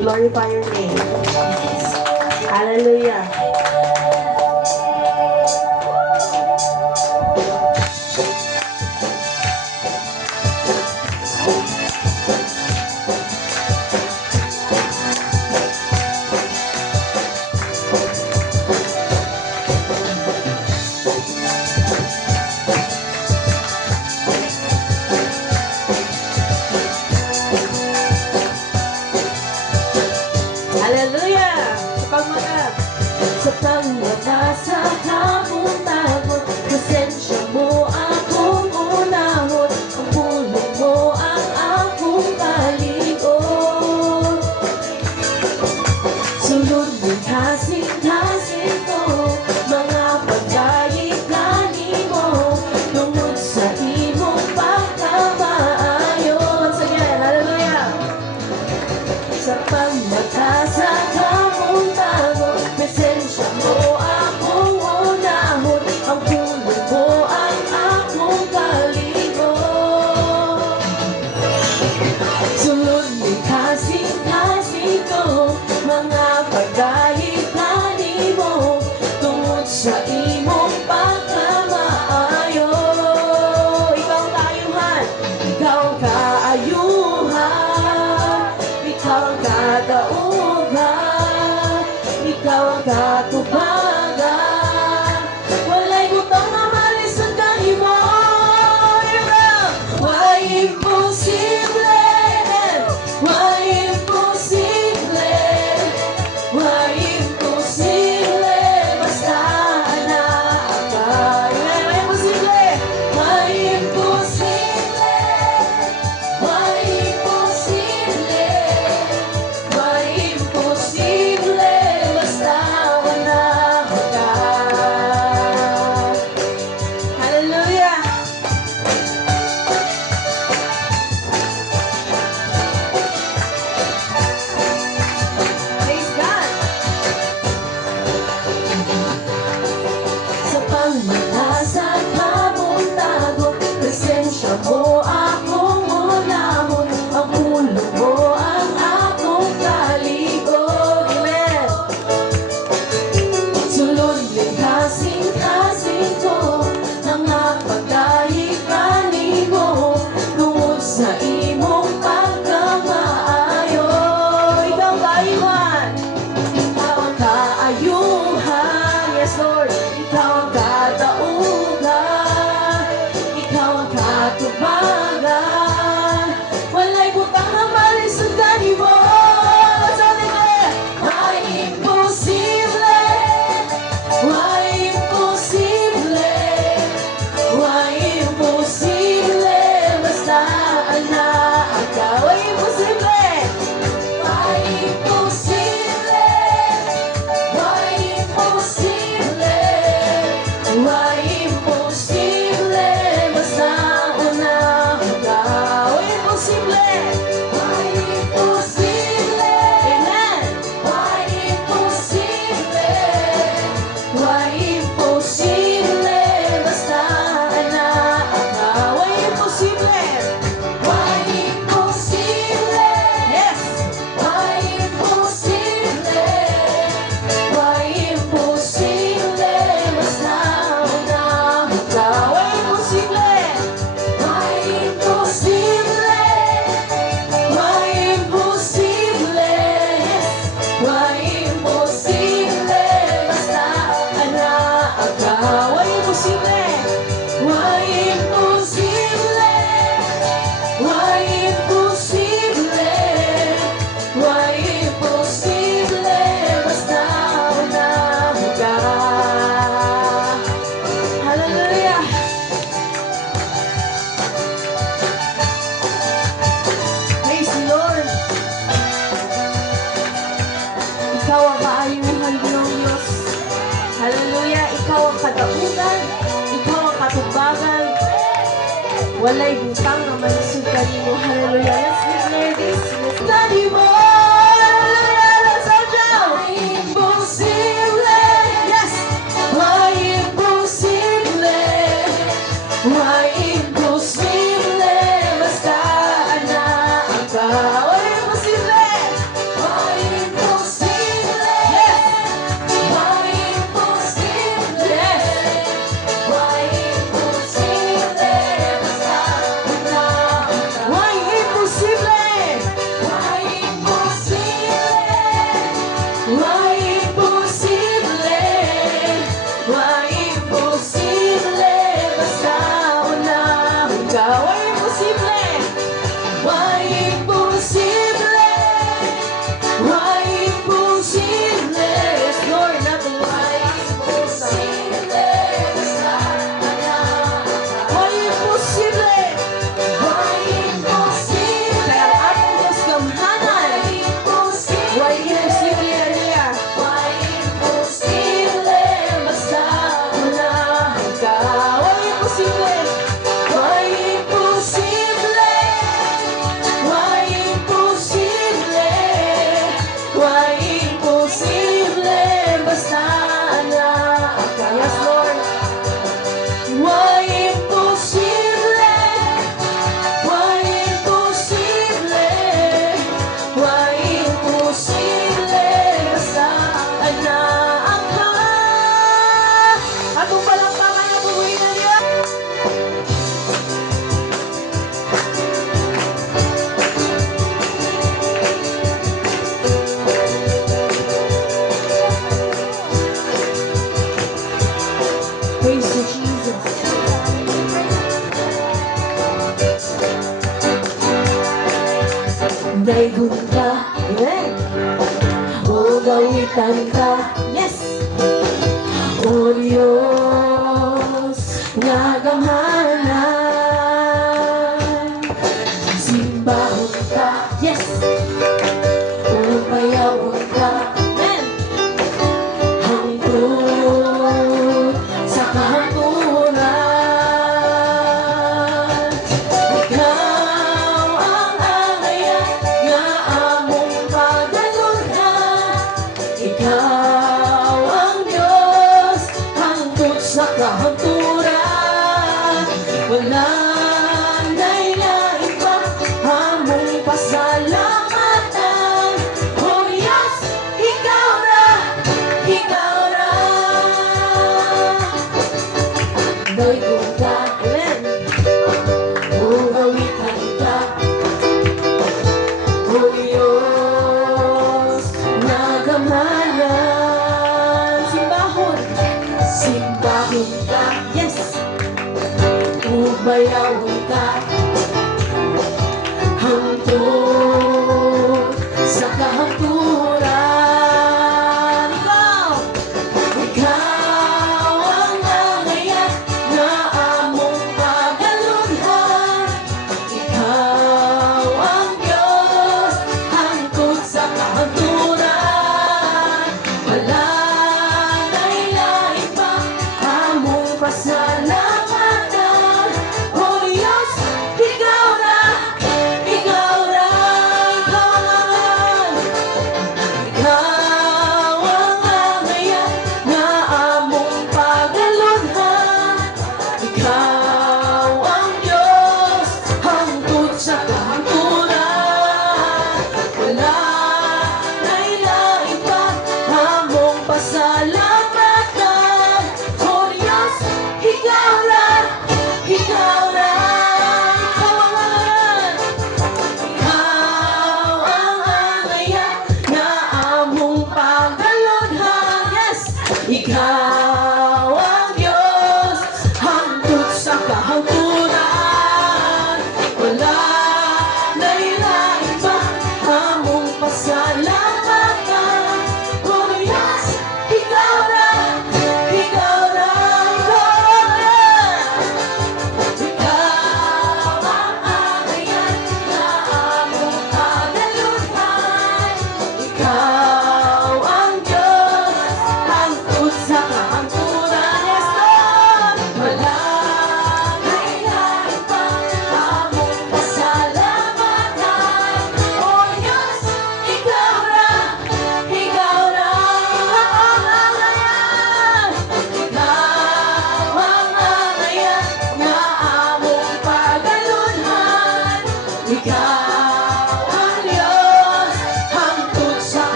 Glorify your name. Hallelujah. Hallelujah! Sa pagmata sa kapunta mo, presensya mo akong unahon, ang pulong mo ang akong kalikot. Sunod mo kasing-kasing ko, mga pagkayik-gani mo, tungod sa imong pagkamaayon. Sige, hallelujah! Sa pagmata sa kapunta mo, presensya mo akong unahon, ang pulong mo ang akong kalikot. Sunod ni kasing-kasing ko, mga pagkayik-gani mo, tungod sa imong pagkamaayo. Ikaw ang kaayuhan, ikaw ang kaayuhan, ikaw ang kadaugan, ikaw ang katubagan. Walay butang na malisod ka imo. Why imposible? Why imposible? Why imposible? Basta anak ka. Why imposible? Why imposible? Why imposible? Why imposible? Basta anak ka. Hallelujah! Praise God! Sa pagmata sa kabuntago, presensya mo akong unahon, ang pulong mo ang akong kalikot. Amen! Sulod din kasing-kasing ko, mga pagkayik-gani mo, tungod sa imong pagkamaayo. Ikaw ang kaayuhan, ikaw ang kaayuhan. Yes, Lord. Ikaw ang kadaugan, ikaw ang katubagan. Walay butang na malisod ka ni mo. Sabi ko, why imposible? Why imposible? Why imposible? Basta anak ka. Why imposible? Why imposible? Why imposible? Why imposible? Basta anak ka. Why imposible? Why imposible? Amen. Why imposible? Why imposible? Basta anak ka. Why imposible? Why imposible? Yes. Why imposible? Why imposible? Basta anak ka. Why imposible? Why imposible? Why imposible? Yes. Why imposible? Basta anak ka. Why imposible? Why imposible? Why imposible? Why imposible? Basta anak ka. Hallelujah! Praise the Lord! Ikaw ang kaayuhan, Ginoong Diyos. Hallelujah! Ikaw ang kadaugan, ikaw ang katubagan. Walay butang na malisod ka nimo. Hallelujah! Let's declare this. Let's study mo! Hallelujah! Let's all shout! Why imposible? Yes! Why imposible? Why imposible? Basta anak ka. Why imposible? Why O gawitan ka, yes! O Diyos nga gamhanan, simbahon ka, yes! O bayawon ka, amen! Hangtod sa kahangturan, ikaw ang angaya nga among pagalunhan. Ikaw ang Diyos hangtod sa kahangturan. Wala na'y lain pa among pasalamatan. Oh yes, ikaw na, ikaw na. Daigod ka, amen. Ugawitan ka, O Diyos na gamhanan. Simbahon, simbahon ka, yes! Ubayawon ka, hangtod sa kahangturan. Ikaw ang angaya na among pagalunhan. Ikaw ang Diyos hangtod sa kahangturan. Wala na'y lain pa among pasalamatan. Oh Diyos, ikaw na, ikaw na, ikaw na, ikaw